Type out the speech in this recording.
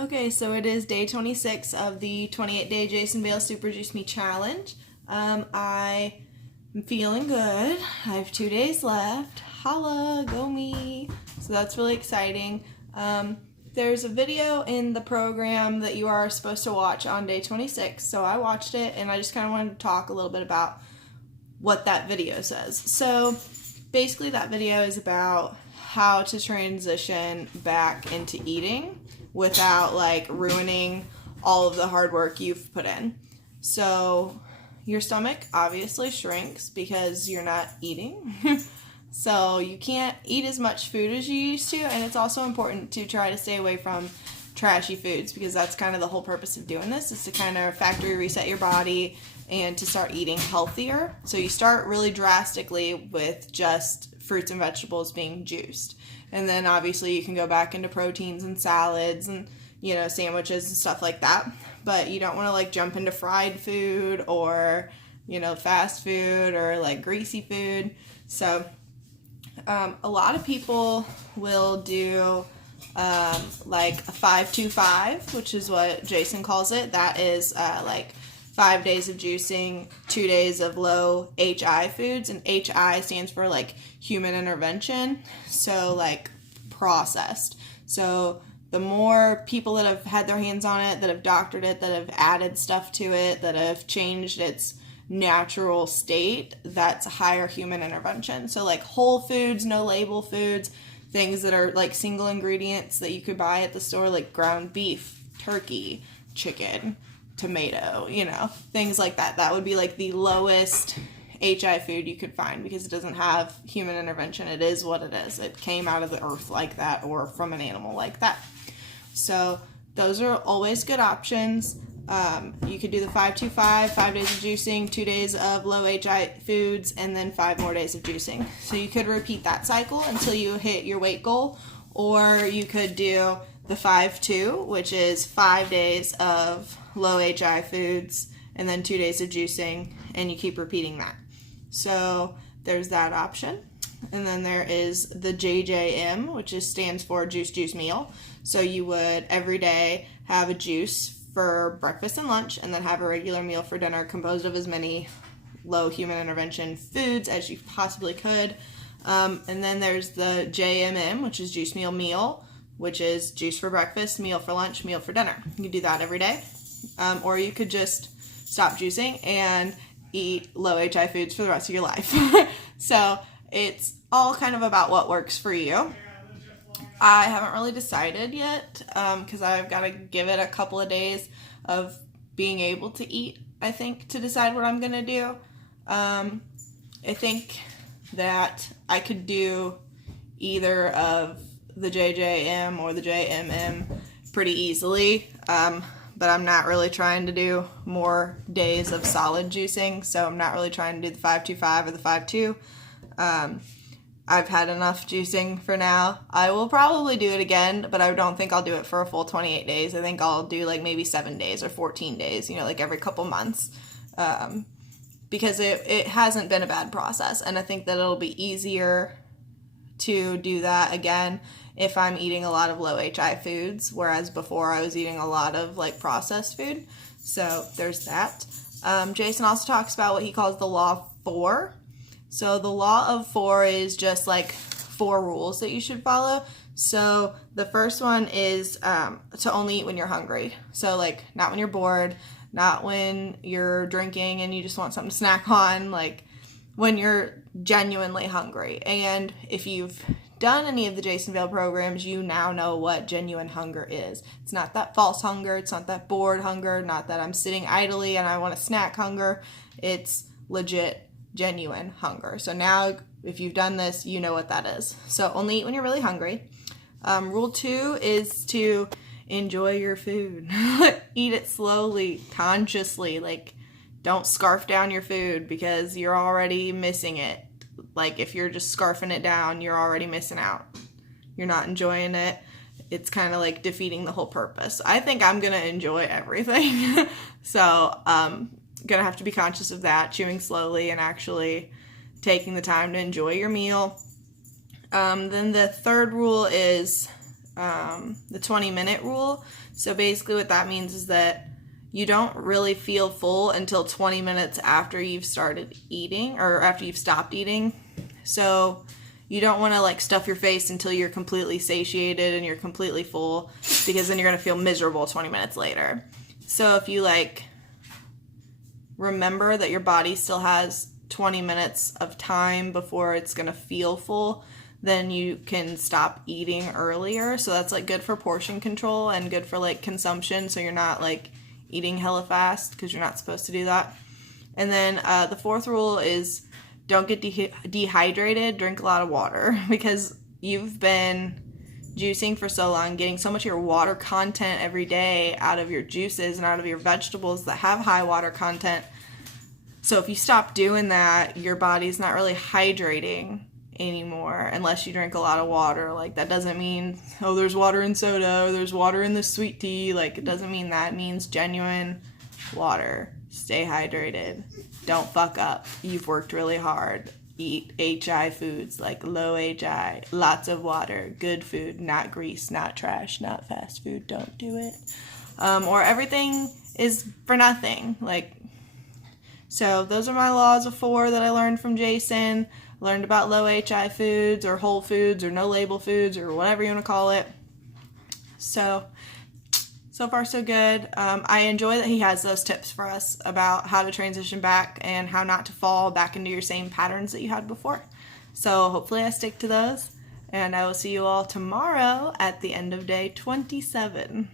Okay, so it is day 26 of the 28-day Jason Vale Super Juice Me Challenge. I am feeling good. I have 2 days left. Holla, go me. So that's really exciting. There's a video in the program that you are supposed to watch on day 26, so I watched it and I just kind of wanted to talk a little bit about what that video says. So basically that video is about how to transition back into eating without like ruining all of the hard work you've put in. So your stomach obviously shrinks because you're not eating. So you can't eat as much food as you used to, and it's also important to try to stay away from trashy foods because that's kind of the whole purpose of doing this, is to kind of factory reset your body and to start eating healthier. So you start really drastically with just fruits and vegetables being juiced. And then obviously you can go back into proteins and salads and, you know, sandwiches and stuff like that. But you don't want to like jump into fried food or, you know, fast food or like greasy food. So a lot of people will do like a 5-2-5, which is what Jason calls it. That is like 5 days of juicing, 2 days of low HI foods, and HI stands for like human intervention, so like processed. So the more people that have had their hands on it, that have doctored it, that have added stuff to it, that have changed its natural state, that's higher human intervention. So like whole foods, no label foods, things that are like single ingredients that you could buy at the store, like ground beef, turkey, chicken, tomato, you know, things like that. That would be like the lowest HI food you could find because it doesn't have human intervention. It is what it is. It came out of the earth like that or from an animal like that. So those are always good options. You could do the 5-2-5, 5 days of juicing, 2 days of low HI foods, and then 5 more days of juicing. So you could repeat that cycle until you hit your weight goal, or you could do the 5-2, which is 5 days of low HI foods and then 2 days of juicing, and you keep repeating that. So there's that option. And then there is the JJM, which stands for juice meal. So you would every day have a juice for breakfast and lunch, and then have a regular meal for dinner composed of as many low human intervention foods as you possibly could. And then there's the JMM, which is juice meal, which is juice for breakfast, meal for lunch, meal for dinner. You can do that every day. Or you could just stop juicing and eat low HI foods for the rest of your life. So it's all kind of about what works for you. I haven't really decided yet because I've got to give it a couple of days of being able to eat, I think, to decide what I'm going to do. I think that I could do either of the JJM or the JMM pretty easily, but I'm not really trying to do more days of solid juicing, so I'm not really trying to do the 5-2-5 or the 5-2. I've had enough juicing for now. I will probably do it again, but I don't think I'll do it for a full 28 days. I think I'll do like maybe 7 days or 14 days, you know, like every couple months, because it hasn't been a bad process, and I think that it'll be easier to do that again if I'm eating a lot of low HI foods, whereas before I was eating a lot of like processed food. So there's that. Jason also talks about what he calls the Law of 4. So the Law of 4 is just like 4 rules that you should follow. So the first one is to only eat when you're hungry. So like not when you're bored, not when you're drinking and you just want something to snack on, like when you're genuinely hungry. And if you've done any of the Jason Vale programs, you now know what genuine hunger is. It's not that false hunger. It's not that bored hunger. Not that I'm sitting idly and I want a snack hunger. It's legit, genuine hunger. So now if you've done this, you know what that is. So only eat when you're really hungry. Rule 2 is to enjoy your food. Eat it slowly, consciously. Like, don't scarf down your food because you're already missing it. Like, if you're just scarfing it down, you're already missing out. You're not enjoying it. It's kind of like defeating the whole purpose. I think I'm going to enjoy everything. So, gonna have to be conscious of that, chewing slowly and actually taking the time to enjoy your meal. Then the third rule is the 20-minute rule. So basically what that means is that you don't really feel full until 20 minutes after you've started eating or after you've stopped eating. So you don't want to like stuff your face until you're completely satiated and you're completely full, because then you're going to feel miserable 20 minutes later. So if you like remember that your body still has 20 minutes of time before it's going to feel full, then you can stop eating earlier. So that's like good for portion control and good for like consumption, so you're not like eating hella fast, because you're not supposed to do that. And then the fourth rule is don't get dehydrated, drink a lot of water, because you've been juicing for so long, getting so much of your water content every day out of your juices and out of your vegetables that have high water content. So if you stop doing that, your body's not really hydrating anymore unless you drink a lot of water. Like, that doesn't mean, oh, there's water in soda or there's water in this sweet tea. Like, it doesn't mean that. It means genuine water. Stay hydrated. Don't fuck up. You've worked really hard. Eat HI foods, like low HI, lots of water, good food, not grease, not trash, not fast food. Don't do it. Or everything is for nothing. Like, so those are my laws of 4 that I learned from Jason. Learned about low HI foods or whole foods or no label foods or whatever you want to call it. So far so good. I enjoy that he has those tips for us about how to transition back and how not to fall back into your same patterns that you had before. So hopefully I stick to those, and I will see you all tomorrow at the end of day 27.